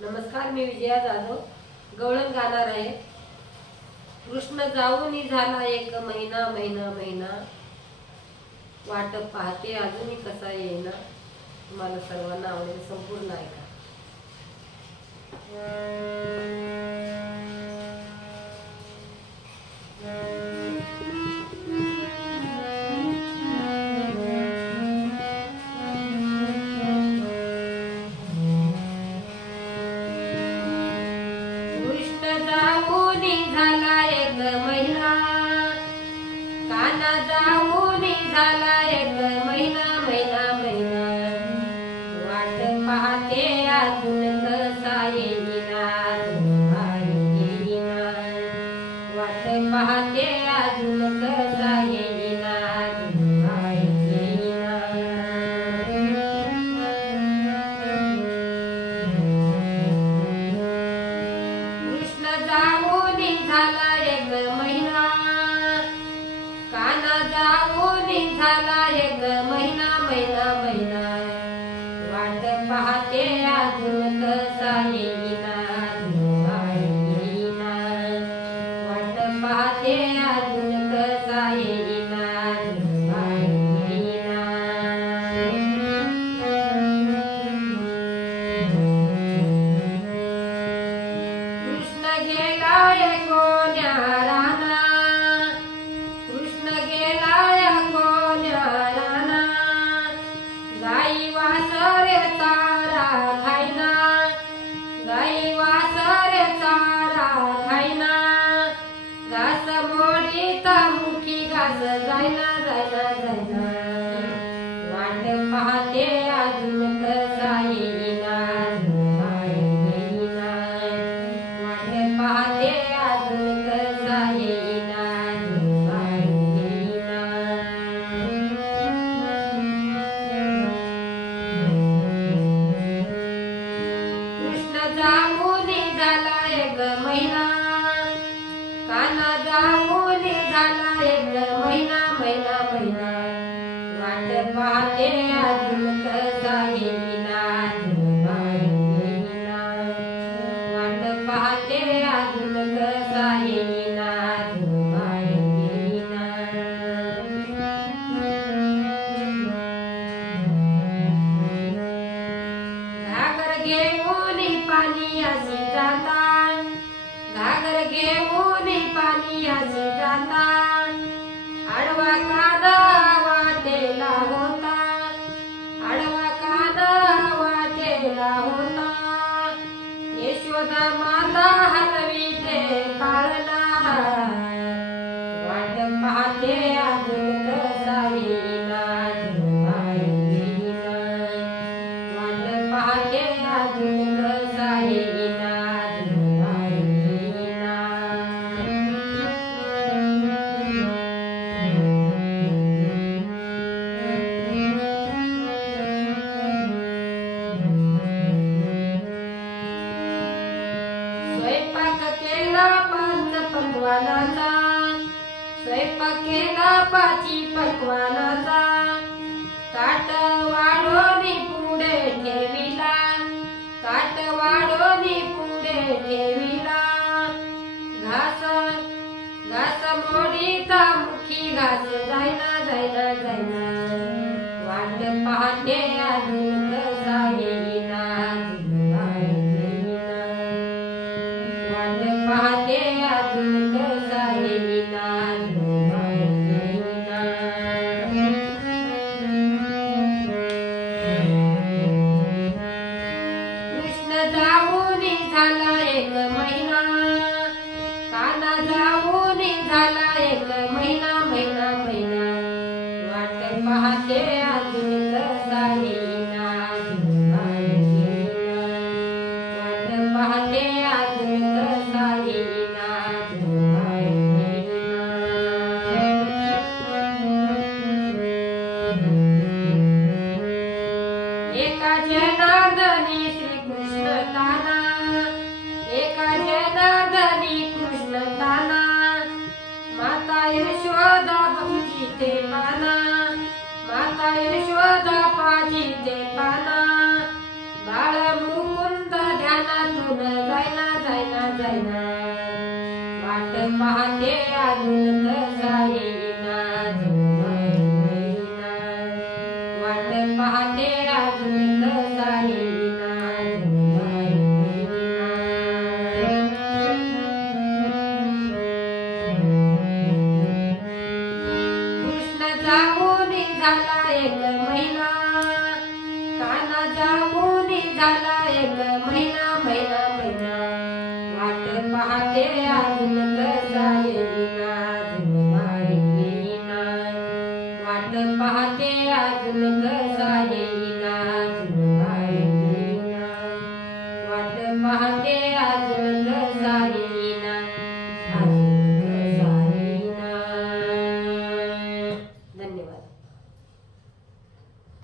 नमस्कार, मी विजया जाधव गवळण गाणार आहे। कृष्ण जाऊनी झाला एक महिना महिना महिना, वाट पाहते अजूनही कसा येईना। तुम्हाला सर्वांना आवडेल, संपूर्ण ऐका। काना जाऊनी झाला एक महिना महिना महिना, वाट पाहते अजून कसा येईना। वाट पाहते अजून कसा येईना। कृष्ण जाऊनी झाला एक महिना, काना जाऊनी झाला एक महिना महिना महिना, वाट पाहते अजून कसा येईना। वाट पाहते अजून कसा येईना। कृष्ण गेलाय कोण्या राना, गाई वासरे चारा खाईना, गाई वासरे चारा खाईना। घास मोडीता मुखी घास जायना जायना जायना, वाट पाहते अजून कसा येईना। वाट पाहते अजून कसा येईना। जाऊनी झाला एक महिना, काना जाऊनी झाला एक महिना महिना महिना, वाट पाहते अजून कसा येईना। वाट पाहते अजून कसा येईना। घागर घेऊन पाणी अशी जाता, घागर घेऊन पाणी अशी जाता। आडवा काना वाटेला होता, आडवा काना वाटेला होता। यशोदा माता हलवीते पाळणा, वाट पाहते अजून कसा येईना। वाट पाहते अजून कसा येईना। स्वयंपाक केला पाच पक्वानाचा, स्वयंपाक केला पाची पक्वानाचा। ताट वाढोनी पुढे ठेविला, ताट वाढोनी पुढे ठेविला। घास घास मोडीता मुखी घास जायना जायना जायना, वाट पाहते अजून कसा येईना। वाट पाहते अजून कसा येईना। कृष्ण जाऊनी झाला एक महिना, काना जाऊनी झाला एक महिना महिना महिना, वाट पाहते अजून कसा येईना। वाट पाहते अजून कसा येईना। एका जनार्दनी श्रीकृष्ण ताना, एका जनार्दनी कृष्ण ताना। माता यशोदा बघिते पाना, माता यशोदा पाजिते पाना। बाळ मुकुंद ध्यानात जाईना वाट पाहते अजून कसा येईना येईना वाट पाहते अजून कसा येईना कृष्ण जाऊन झाला एक महिना कान्हा जाऊन झाला